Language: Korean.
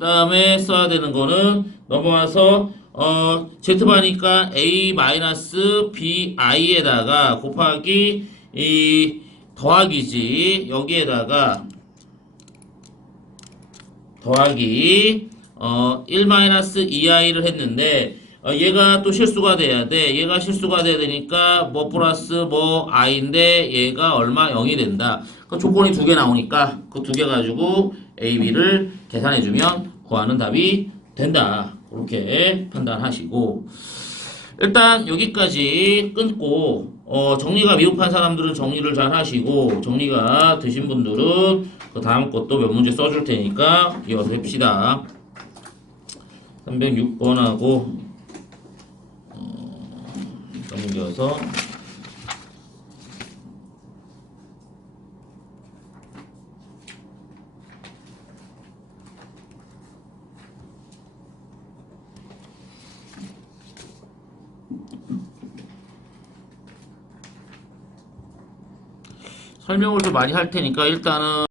다음에 써야 되는 거는 넘어와서 어 Z바니까 A 마이너스 BI에다가 곱하기 이 더하기지 여기에다가 더하기 어1 마이너스 2i를 했는데 어, 얘가 또 실수가 돼야 돼. 얘가 실수가 돼야 되니까 뭐 플러스 뭐 i인데 얘가 얼마 0이 된다. 그 조건이 두 개 나오니까 그 두 개 가지고 a, b를 계산해 주면 구하는 답이 된다. 그렇게 판단하시고 일단 여기까지 끊고 어, 정리가 미흡한 사람들은 정리를 잘 하시고 정리가 되신 분들은 그 다음 것도 몇 문제 써줄 테니까 이어서 합시다. 306번하고 어, 넘겨서 설명을 좀 많이 할 테니까 일단은